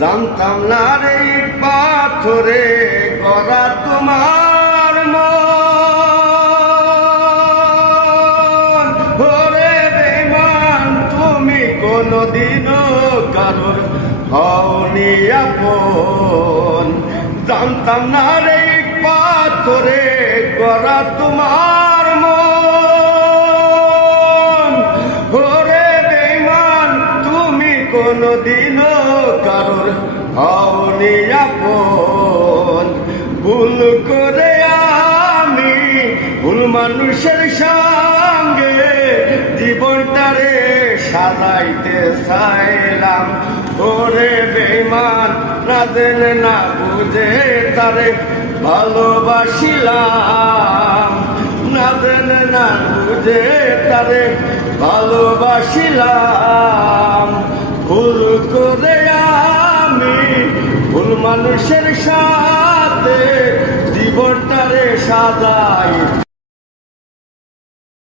জানতাম না রে ইট পাথরে গড়া তোমার মন। ওরে বেঈমান তুমি কোনদিনও কারোর হওনি আপন। জানতাম না রে ইট পাথরে গড়া তোমার মন। ওরে বেঈমান তুমি কোনদিনও কারোর হওনি আপন। ভুল করে আমি ভুল মানুষের সঙ্গে জীবনটারে সাজাইতে চাইলাম। ওরে বেঈমান না জেনে না বুঝে তারে ভালোবাসিলাম। না জেনে না বুঝে তারে ভালোবাসিলাম। ভুল করে আমি ভুল মানুষের সাথে জীবনটারে সাজাই